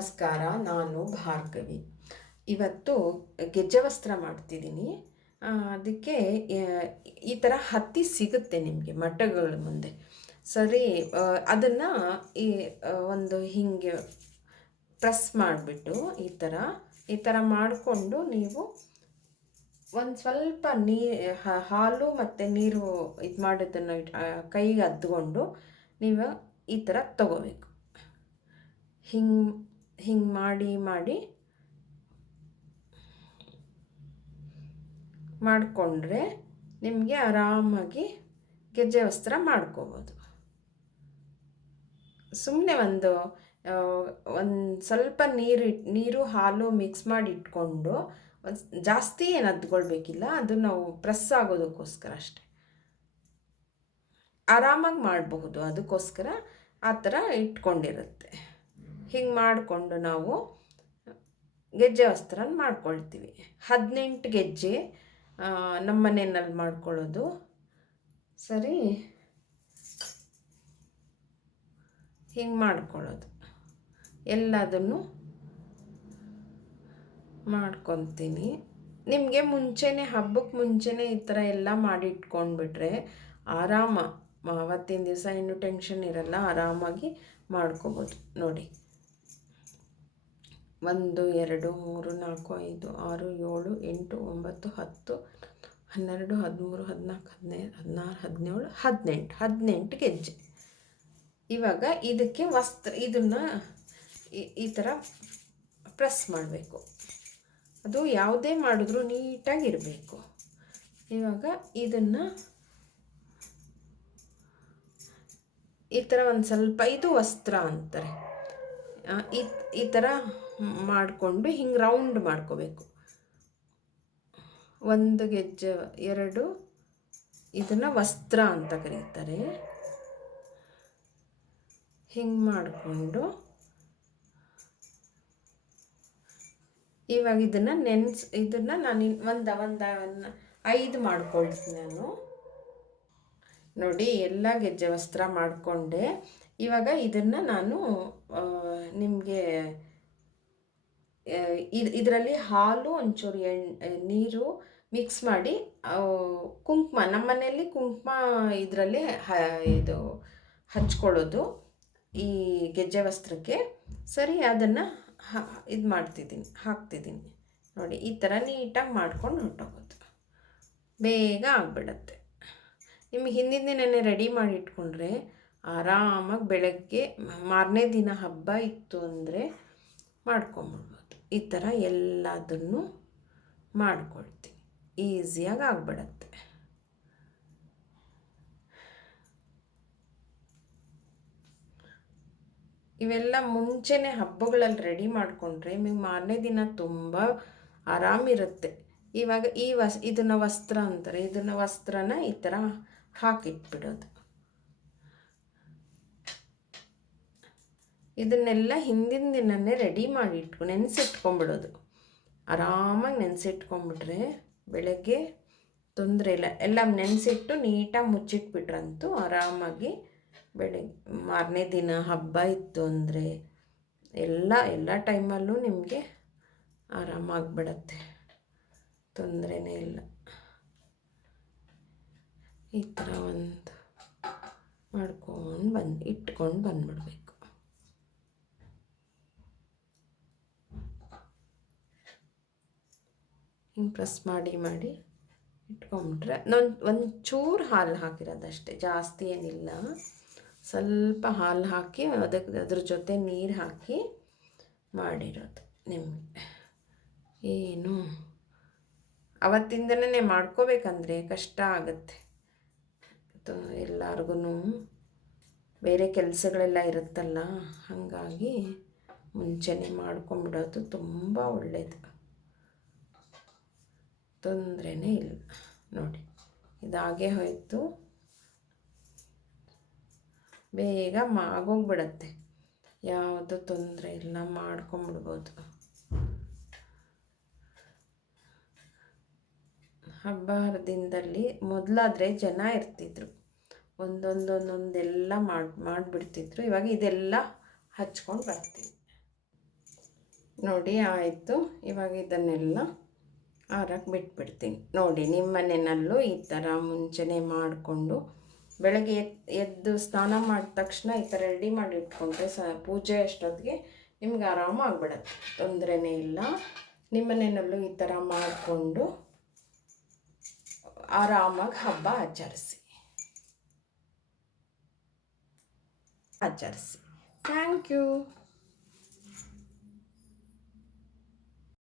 ನಮಸ್ಕಾರ. ನಾನು ಭಾರ್ಗವಿ. ಇವತ್ತು ಗೆಜ್ಜೆ ವಸ್ತ್ರ ಮಾಡ್ತಿದ್ದೀನಿ. ಅದಕ್ಕೆ ಈ ಥರ ಹತ್ತಿ ಸಿಗುತ್ತೆ ನಿಮಗೆ ಮಠಗಳ ಮುಂದೆ. ಸರಿ, ಅದನ್ನು ಈ ಒಂದು ಹೀಗೆ ಪ್ರೆಸ್ ಮಾಡಿಬಿಟ್ಟು ಈ ಥರ ಮಾಡಿಕೊಂಡು ನೀವು ಒಂದು ಸ್ವಲ್ಪ ಹಾಲು ಮತ್ತು ನೀರು ಇದು ಮಾಡೋದನ್ನು ಕೈಗೆ ಅದ್ಕೊಂಡು ನೀವು ಈ ಥರ ತಗೋಬೇಕು. ಹಿಂಗೆ ಮಾಡಿ ಮಾಡಿಕೊಂಡ್ರೆ ನಿಮಗೆ ಆರಾಮಾಗಿ ಗೆಜ್ಜೆ ವಸ್ತ್ರ ಮಾಡ್ಕೋಬೋದು. ಸುಮ್ಮನೆ ಒಂದು ಸ್ವಲ್ಪ ನೀರು ಹಾಲು ಮಿಕ್ಸ್ ಮಾಡಿ ಇಟ್ಕೊಂಡು ಜಾಸ್ತಿ ಏನು ಅದ್ಕೊಳ್ಬೇಕಿಲ್ಲ. ಅದು ನಾವು ಪ್ರೆಸ್ ಆಗೋದಕ್ಕೋಸ್ಕರ ಅಷ್ಟೆ. ಆರಾಮಾಗಿ ಮಾಡಬಹುದು, ಅದಕ್ಕೋಸ್ಕರ ಆ ಥರ ಇಟ್ಕೊಂಡಿರುತ್ತೆ. ಹಿಂಗೆ ಮಾಡಿಕೊಂಡು ನಾವು ಗೆಜ್ಜೆ ವಸ್ತ್ರ ಮಾಡ್ಕೊಳ್ತೀವಿ. 18 ಗೆಜ್ಜೆ ನಮ್ಮ ಮನೆಯಲ್ಲಿ ಮಾಡ್ಕೊಳ್ಳೋದು. ಸರಿ, ಹಿಂಗೆ ಮಾಡ್ಕೊಳ್ಳೋದು. ಎಲ್ಲದನ್ನು ಮಾಡ್ಕೊತೀನಿ. ನಿಮಗೆ ಮುಂಚೆನೇ, ಹಬ್ಬಕ್ಕೆ ಮುಂಚೆನೇ ಈ ಥರ ಎಲ್ಲ ಮಾಡಿ ಇಟ್ಕೊಂಡ್ಬಿಟ್ರೆ ಆರಾಮ, ಅವತ್ತಿನ ದಿವಸ ಇನ್ನೂ ಟೆನ್ಷನ್ ಇರಲ್ಲ, ಆರಾಮಾಗಿ ಮಾಡ್ಕೋಬೋದು. ನೋಡಿ, 1 2 3 4 5 6 7 8 9 10 12 13 14 15 16 17 18 ಗೆಜ್ಜೆ. ಇವಾಗ ಇದಕ್ಕೆ ಇದನ್ನು ಈ ಥರ ಪ್ರೆಸ್ ಮಾಡಬೇಕು. ಅದು ಯಾವುದೇ ಮಾಡಿದ್ರೂ ನೀಟಾಗಿರಬೇಕು. ಇವಾಗ ಇದನ್ನು ಈ ಥರ ಒಂದು ಸ್ವಲ್ಪ, ಇದು ವಸ್ತ್ರ ಅಂತಾರೆ, ಈ ಥರ ಮಾಡಿಕೊಂಡು ಹಿಂಗೆ ರೌಂಡ್ ಮಾಡ್ಕೋಬೇಕು. 1 ಗೆಜ್ಜೆ 2, ಇದನ್ನು ವಸ್ತ್ರ ಅಂತ ಕರೀತಾರೆ. ಹಿಂಗೆ ಮಾಡಿಕೊಂಡು ಇವಾಗ ಇದನ್ನು ನಾನು ಒಂದು 5 ಮಾಡ್ಕೊಳ್ತೀನಿ ನಾನು. ನೋಡಿ, ಎಲ್ಲ ಗೆಜ್ಜೆ ವಸ್ತ್ರ ಮಾಡಿಕೊಂಡೆ. ಇವಾಗ ಇದನ್ನು ನಾನು ನಿಮಗೆ ಇದರಲ್ಲಿ ಹಾಲು, ಒಂಚೂರು ನೀರು ಮಿಕ್ಸ್ ಮಾಡಿ, ಕುಂಕುಮ, ನಮ್ಮ ಮನೆಯಲ್ಲಿ ಕುಂಕುಮ ಇದರಲ್ಲಿ ಇದು ಹಚ್ಕೊಳ್ಳೋದು ಈ ಗೆಜ್ಜೆ ವಸ್ತ್ರಕ್ಕೆ. ಸರಿ, ಅದನ್ನು ಹಾಕ್ತಿದ್ದೀನಿ. ನೋಡಿ, ಈ ಥರ ನೀಟಾಗಿ ಮಾಡ್ಕೊಂಡು ಹೊರಟೋಗೋದು. ಬೇಗ ಆಗಿಬಿಡತ್ತೆ. ನಿಮಗೆ ಹಿಂದಿನ ದಿನನೇ ರೆಡಿ ಮಾಡಿ ಇಟ್ಕೊಂಡ್ರೆ ಆರಾಮಾಗಿ ಬೆಳಗ್ಗೆ ಮಾರನೇ ದಿನ ಹಬ್ಬ ಇತ್ತು ಅಂದರೆ ಮಾಡ್ಕೊಂಬಿಡ್ಬೋದು. ಈ ಥರ ಎಲ್ಲದನ್ನು ಮಾಡ್ಕೊಳ್ತೀನಿ, ಈಸಿಯಾಗಿ ಆಗಿಬಿಡತ್ತೆ. ಇವೆಲ್ಲ ಮುಂಚೆನೇ ಹಬ್ಬಗಳಲ್ಲಿ ರೆಡಿ ಮಾಡಿಕೊಂಡ್ರೆ ನಿಮಗೆ ಮಾರನೇ ದಿನ ತುಂಬ ಆರಾಮಿರುತ್ತೆ. ಇವಾಗ ಇದನ್ನು ವಸ್ತ್ರ ಅಂತಾರೆ. ಇದನ್ನು ವಸ್ತ್ರನ ಈ ಥರ ಹಾಕಿಟ್ಬಿಡೋದು. ಇದನ್ನೆಲ್ಲ ಹಿಂದಿನ ದಿನನೇ ರೆಡಿ ಮಾಡಿ ನೆನೆಸಿಟ್ಕೊಂಡ್ಬಿಡೋದು. ಆರಾಮಾಗಿ ನೆನೆಸಿಟ್ಕೊಂಡ್ಬಿಟ್ರೆ ಬೆಳಗ್ಗೆ ತೊಂದರೆ ಇಲ್ಲ. ಎಲ್ಲ ನೆನೆಸಿಟ್ಟು ನೀಟಾಗಿ ಮುಚ್ಚಿಟ್ಬಿಟ್ರಂತೂ ಆರಾಮಾಗಿ ಬೆಳಗ್ಗೆ ಮಾರನೇ ದಿನ ಹಬ್ಬ ಇತ್ತು ಅಂದರೆ ಎಲ್ಲ ಟೈಮಲ್ಲೂ ನಿಮಗೆ ಆರಾಮಾಗಿಬಿಡತ್ತೆ, ತೊಂದರೆನೇ ಇಲ್ಲ. ಈ ಥರ ಒಂದು ಮಾಡ್ಕೊಂಡು ಇಟ್ಕೊಂಡು ಬಂದ್ಬಿಡ್ಬೇಕು. ಹಿಂಗೆ ಪ್ರೆಸ್ ಮಾಡಿ ಇಟ್ಕೊಂಡ್ಬಿಟ್ರೆ ಒಂಚೂರು ಹಾಲು ಹಾಕಿರೋದಷ್ಟೇ, ಜಾಸ್ತಿ ಏನಿಲ್ಲ. ಸ್ವಲ್ಪ ಹಾಲು ಹಾಕಿ ಅದ್ರ ಜೊತೆ ನೀರು ಹಾಕಿ ಮಾಡಿರೋದು. ನಿಮಗೆ ಏನು ಅವತ್ತಿಂದನೇ ಮಾಡ್ಕೋಬೇಕಂದ್ರೆ ಕಷ್ಟ ಆಗುತ್ತೆ. ಎಲ್ಲರಿಗೂ ಬೇರೆ ಕೆಲಸಗಳೆಲ್ಲ ಇರುತ್ತಲ್ಲ, ಹಾಗಾಗಿ ಮುಂಚೆನೇ ಮಾಡ್ಕೊಂಬಿಡೋದು ತುಂಬ ಒಳ್ಳೆಯದು, ತೊಂದರೆನೇ ಇಲ್ಲ. ನೋಡಿ, ಇದಾಗೆ ಹೋಯಿತು, ಬೇಗ ಆಗೋಗ್ಬಿಡತ್ತೆ, ಯಾವುದು ತೊಂದರೆ ಇಲ್ಲ, ಮಾಡ್ಕೊಂಬಿಡ್ಬೋದು. ಹಬ್ಬ ಹರಿದಿನದಲ್ಲಿ ಮೊದಲಾದರೆ ಜನ ಇರ್ತಿದ್ರು, ಒಂದೊಂದೆಲ್ಲ ಮಾಡಿಬಿಡ್ತಿದ್ರು. ಇವಾಗ ಇದೆಲ್ಲ ಹಚ್ಕೊಂಡು ಬರ್ತೀನಿ. ನೋಡಿ ಆಯಿತು. ಇವಾಗ ಇದನ್ನೆಲ್ಲ ಆರಕ್ಕೆ ಬಿಟ್ಬಿಡ್ತೀನಿ. ನೋಡಿ ನಿಮ್ಮ ಮನೆಯಲ್ಲೂ ಈ ಥರ ಮುಂಚೆನೇ ಮಾಡಿಕೊಂಡು ಬೆಳಗ್ಗೆ ಎದ್ದು ಸ್ನಾನ ಮಾಡಿದ ತಕ್ಷಣ ಈ ಥರ ರೆಡಿ ಮಾಡಿ ಇಟ್ಕೊಂಡ್ರೆ ಪೂಜೆ ಅಷ್ಟೊತ್ತಿಗೆ ನಿಮ್ಗೆ ಆರಾಮಾಗ್ಬಿಡತ್ತೆ, ತೊಂದರೆನೇ ಇಲ್ಲ. ನಿಮ್ಮ ಮನೆಯಲ್ಲೂ ಈ ಥರ ಮಾಡಿಕೊಂಡು ಆರಾಮಾಗಿ ಹಬ್ಬ ಆಚರಿಸಿ. Thank you.